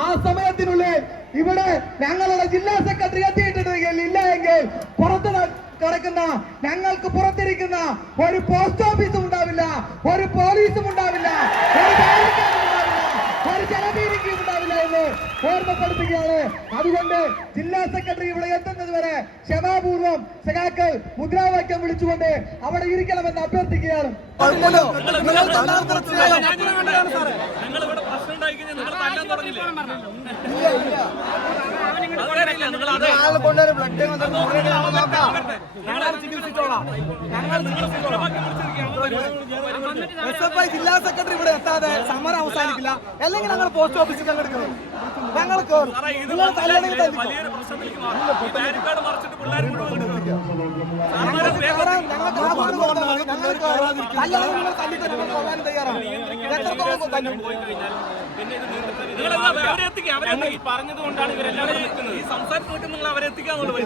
ആ സമയത്തിനുള്ളിൽ ഇവിടെ ഞങ്ങളുടെ ജില്ലാ സെക്രട്ടറി എത്തിയിട്ടുണ്ടെങ്കിൽ ഇല്ല എങ്കിൽ പുറത്ത് കിടക്കുന്ന ഞങ്ങൾക്ക് പുറത്തിരിക്കുന്ന ഒരു പോസ്റ്റ് ഓഫീസും ഉണ്ടാവില്ല, ഒരു പോലീസും ഉണ്ടാവില്ല, ഒരു ജനവീതിക്കും ഉണ്ടാവില്ല എന്ന് ഓർമ്മപ്പെടുത്തുകയാണ്. അതുകൊണ്ട് ജില്ലാ സെക്രട്ടറി ഇവിടെ എത്തുന്നത് വരെ ക്ഷമാപൂർവം സഖാക്കൾ മുദ്രാവാക്യം വിളിച്ചുകൊണ്ട് അവിടെ ഇരിക്കണമെന്ന് അഭ്യർത്ഥിക്കുകയാണ്. ജില്ലാ സെക്രട്ടറി ഇവിടെ എത്താതെ സമരം അവസാനിക്കില്ല, അല്ലെങ്കിൽ ഞങ്ങൾ പോസ്റ്റ് ഓഫീസിൽ പങ്കെടുക്കണം. ഞങ്ങൾക്ക് പറഞ്ഞതുകൊണ്ടാണ് ഇവരെല്ലാവരും നിൽക്കുന്നത്. ഈ സംസാരത്തിൽ നിങ്ങൾ അവരെ എത്തിക്കാന്നുള്ളത്.